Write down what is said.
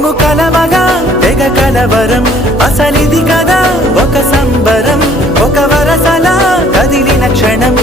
మేము కలవగా తెగ కలవరం అసలిది కదా ఒక సంబరం ఒక వరసలా కదిలిన క్షణం